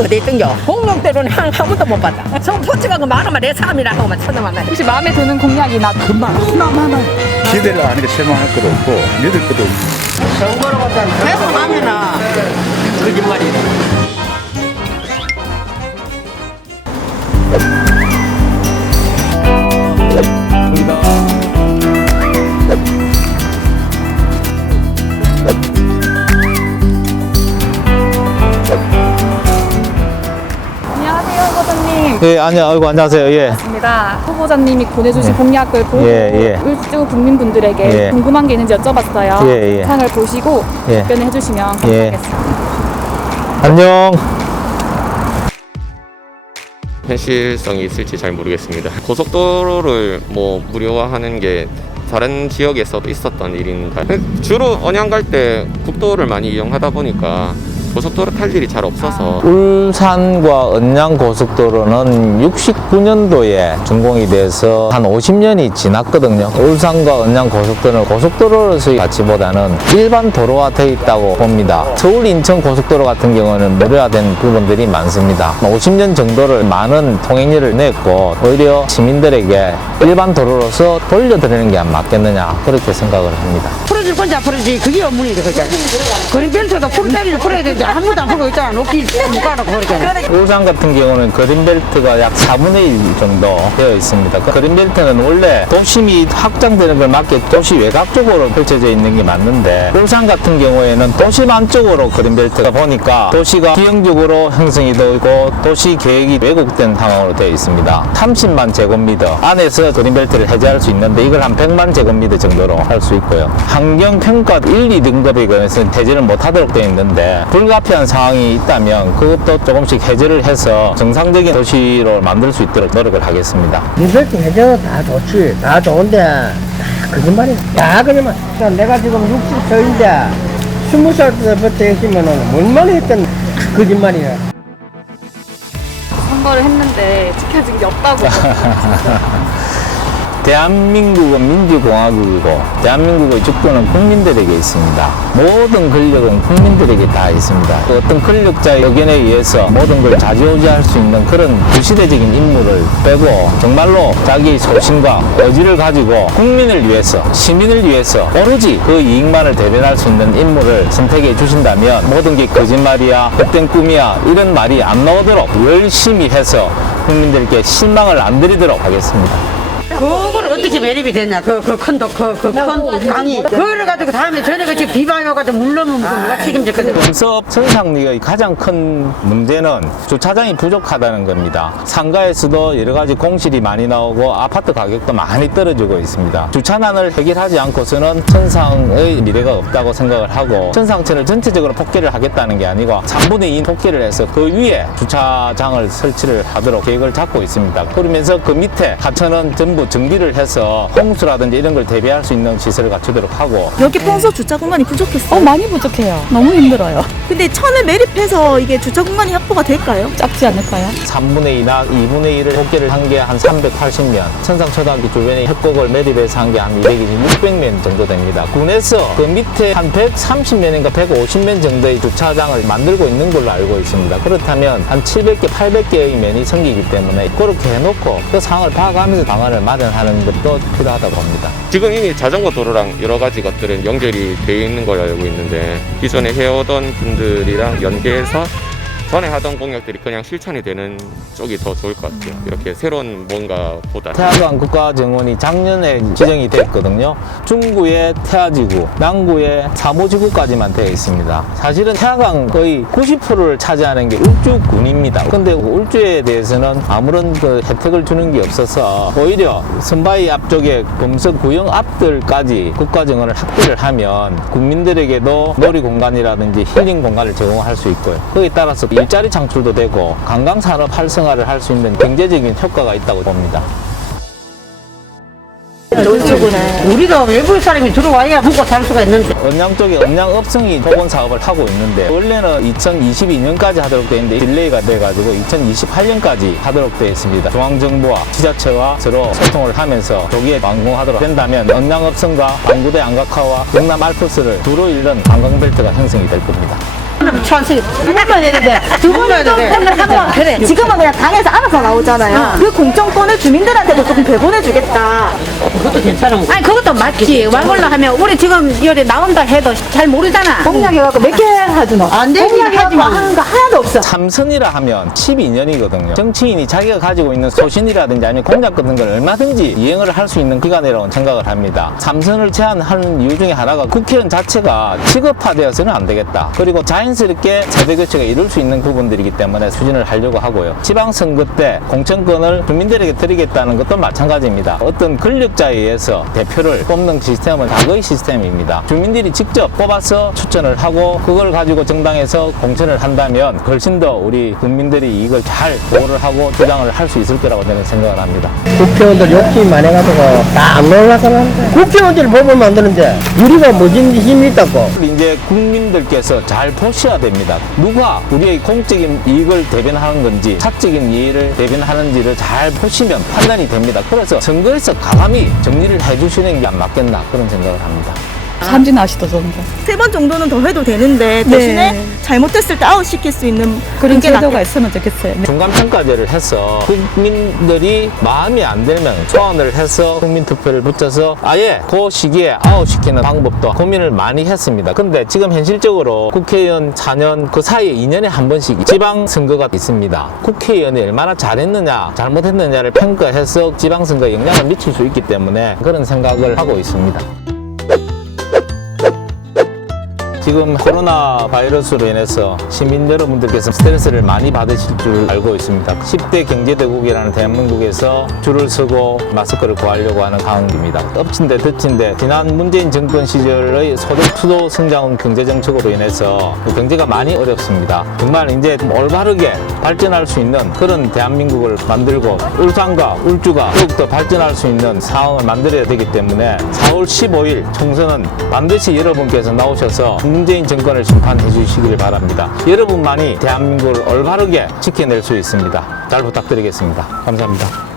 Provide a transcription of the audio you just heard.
어디 있던겨? 공룡대로는 한, 한 번도 못 봤다. 성포치가 그 말하면 내 사람이라 하고만 쳐다만 혹시 마음에 드는 공약이 나 금방 수나만 원. 기대를 안 하니까 실망할 것도 없고 믿을 것도 없고 정보로 봤다. 계속 하면은 거짓말이다. 예, 아니, 아이고, 안녕하세요. 예. 입니다. 후보자님이 보내주신 공약을 보고 예, 예. 울주 국민분들에게 예. 궁금한 게 있는지 여쭤봤어요. 예, 예. 상을 보시고 예. 답변해 주시면 예. 감사하겠습니다. 안녕. 현실성이 있을지 잘 모르겠습니다. 고속도로를 뭐 무료화하는 게 다른 지역에서도 있었던 일인가. 주로 언양 갈 때 국도를 많이 이용하다 보니까 고속도로 탈 일이 잘 없어서 울산과 언양 고속도로는 69년도에 준공이 돼서 한 50년이 지났거든요. 울산과 언양 고속도로는 고속도로로서의 가치보다는 일반 도로화 되어 있다고 봅니다. 서울 인천 고속도로 같은 경우는 무료화된 부분들이 많습니다. 50년 정도를 많은 통행료를 냈고 오히려 시민들에게 일반 도로로서 돌려드리는 게 맞겠느냐 그렇게 생각을 합니다. 풀어줄 건지 안 풀어주지 그게 업무인데 그죠? 그린벨트도 풀다리를 풀어야 되는데 아무도 안 풀고 있잖아. 높이 못 가라고 그러니까. 울산 같은 경우는 그린벨트가 약 4분의 1 정도 되어 있습니다. 그 그린벨트는 원래 도심이 확장되는 걸 막기 도시 외곽 쪽으로 펼쳐져 있는 게 맞는데 울산 같은 경우에는 도심 안쪽으로 그린벨트가 보니까 도시가 기형적으로 형성이 되고 도시 계획이 왜곡된 상황으로 되어 있습니다. 30만 제곱미터 안에서 그린벨트를 해제할 수 있는데 이걸 한 100만 제곱미터 정도로 할 수 있고요. 환경평가 1, 2등급에 관해서는 해제를 못하도록 되어 있는데 불가피한 상황이 있다면 그것도 조금씩 해제를 해서 정상적인 도시로 만들 수 있도록 노력을 하겠습니다. 리벨트 해제는 다 좋지. 다 좋은데, 다 거짓말이야. 다 거짓말. 그러니까 내가 지금 60세인데, 20살 때부터 했으면은, 얼마나 했던 거짓말이야. 선거를 했는데 지켜진 게 없다고 대한민국은 민주공화국이고 대한민국의 주권은 국민들에게 있습니다. 모든 권력은 국민들에게 다 있습니다. 그 어떤 권력자의 의견에 의해서 모든 걸 좌지우지할 수 있는 그런 부시대적인 인물을 빼고 정말로 자기 소신과 의지를 가지고 국민을 위해서 시민을 위해서 오로지 그 이익만을 대변할 수 있는 인물을 선택해 주신다면 모든 게 거짓말이야 헛된 꿈이야 이런 말이 안 나오도록 열심히 해서 국민들께 실망을 안 드리도록 하겠습니다. 그걸 어떻게 매립이 됐냐? 그, 그 큰, 도, 그, 그큰 강이. 그걸 가지고 다음에 저녁에 지금 비방해가지고 물러면 누가 책임졌거든. 검사업 선상리의 가장 큰 문제는 주차장이 부족하다는 겁니다. 상가에서도 여러 가지 공실이 많이 나오고 아파트 가격도 많이 떨어지고 있습니다. 주차난을 해결하지 않고서는 천상의 미래가 없다고 생각을 하고 천상천을 전체적으로 복개를 하겠다는 게 아니고 3분의 2 복개를 해서 그 위에 주차장을 설치를 하도록 계획을 잡고 있습니다. 그러면서 그 밑에 하천은 전부 정비를 해서 홍수라든지 이런 걸 대비할 수 있는 시설을 갖추도록 하고 여기 평소 주차 공간이 부족했어. 어 많이 부족해요. 너무 힘들어요. 근데 천을 매립해서 이게 주차 공간이 확보가 될까요? 작지 않을까요? 3분의 2나 2분의 1을 복개를 한 게 한 380면, 천상초등학교 주변에 협곡을 매립해서 한 게 한 200이 600면 정도 됩니다. 군에서 그 밑에 한 130면인가 150면 정도의 주차장을 만들고 있는 걸로 알고 있습니다. 그렇다면 한 700개, 800개의 면이 생기기 때문에 그렇게 해놓고 그 상황을 파악하면서 방안을 마련하는 것도 필요하다고 봅니다. 지금 이미 자전거 도로랑 여러 가지 것들은 연결이 되어 있는 걸로 알고 있는데 기존에 해오던 분들이랑 연계해서 전에 하던 공약들이 그냥 실천이 되는 쪽이 더 좋을 것 같아요. 이렇게 새로운 뭔가 보다. 태화강 국가정원이 작년에 지정이 됐거든요. 중구의 태화지구, 남구의 사모지구까지만 되어 있습니다. 사실은 태화강 거의 90%를 차지하는 게 울주군입니다. 근데 울주에 대해서는 아무런 그 혜택을 주는 게 없어서 오히려 선바위 앞쪽에 범석 구형 앞들까지 국가정원을 확대를 하면 국민들에게도 놀이 공간이라든지 힐링 공간을 제공할 수 있고요. 거기에 따라서 일자리 창출도 되고 관광산업 활성화를 할 수 있는 경제적인 효과가 있다고 봅니다. 우리도 외부 사람이 들어와야 먹고 살 수가 있는데. 언양 쪽에 언양 업성이 복원 사업을 하고 있는데 원래는 2022년까지 하도록 되어 있는데 딜레이가 돼가지고 2028년까지 하도록 되어 있습니다. 중앙정부와 지자체와 서로 소통을 하면서 조기에 완공하도록 된다면 언양 업성과 안구대 안각화와 영남 알프스를 두루 잃는 관광벨트가 형성이 될 겁니다. 사람 두 번만 해야 돼. 해야 돼. 한번 그래. 지금은 그냥 당에서 알아서 나오잖아요. 그 공정권을 주민들한테도 조금 배분해주겠다. 그것도 괜찮은 거. 아니 그것도 맞지 왕걸로 하면 우리 지금 여기 나온다 해도 잘 모르잖아 공약해갖고 몇 개 하주노? 안 되긴 공약해갖고 하지만. 하는 거 하나도 없어. 참선이라 하면 12년이거든요. 정치인이 자기가 가지고 있는 소신이라든지 아니면 공약 같은 걸 얼마든지 이행을 할 수 있는 기간이라고 생각을 합니다. 참선을 제한하는 이유 중에 하나가 국회의원 자체가 시급화되어서는 안 되겠다. 그리고 자연스 럽게 세대 교체가 이룰 수 있는 부분들이기 때문에 추진을 하려고 하고요. 지방선거 때 공천권을 국민들에게 드리겠다는 것도 마찬가지입니다. 어떤 권력자에 의해서 대표를 뽑는 시스템은 과거의 시스템입니다. 주민들이 직접 뽑아서 추천을 하고 그걸 가지고 정당에서 공천을 한다면 훨씬 더 우리 국민들이 이걸 잘 보호를 하고 주장을 할 수 있을 거라고 저는 생각을 합니다. 국회의원들 욕심이 많아가지고 다안 올라가는데 국회의원들 안 되는데 우리가 무슨 힘이 있다고 이제 국민들께서 잘 보셔야 됩니다. 누가 우리의 공적인 이익을 대변하는 건지 사적인 이익을 대변하는지를 잘 보시면 판단이 됩니다. 그래서 선거에서 과감히 정리를 해주시는 게 안 맞겠나 그런 생각을 합니다. 삼진 아시죠, 정도. 세번 정도는 더 해도 되는데 네. 대신에 잘못했을 때 아웃 시킬 수 있는 그런 게 제도가. 있으면 좋겠어요. 네. 중간 평가제를 해서 국민들이 마음이 안 들면 소환을 해서 국민 투표를 붙여서 아예 그 시기에 아웃 시키는 방법도 고민을 많이 했습니다. 근데 지금 현실적으로 국회의원 4년 그 사이에 2년에 한 번씩 지방 선거가 있습니다. 국회의원이 얼마나 잘했느냐 잘못했느냐를 평가해서 지방 선거에 영향을 미칠 수 있기 때문에 그런 생각을 하고 있습니다. 지금 코로나 바이러스로 인해서 시민 여러분들께서 스트레스를 많이 받으실 줄 알고 있습니다. 10대 경제대국이라는 대한민국에서 줄을 서고 마스크를 구하려고 하는 상황입니다. 엎친 데 덮친 데 지난 문재인 정권 시절의 소득 추도 성장 경제 정책으로 인해서 경제가 많이 어렵습니다. 정말 이제 올바르게 발전할 수 있는 그런 대한민국을 만들고 울산과 울주가 더욱더 발전할 수 있는 상황을 만들어야 되기 때문에 4월 15일 총선은 반드시 여러분께서 나오셔서 문재인 정권을 심판해 주시길 바랍니다. 여러분만이 대한민국을 올바르게 지켜낼 수 있습니다. 잘 부탁드리겠습니다. 감사합니다.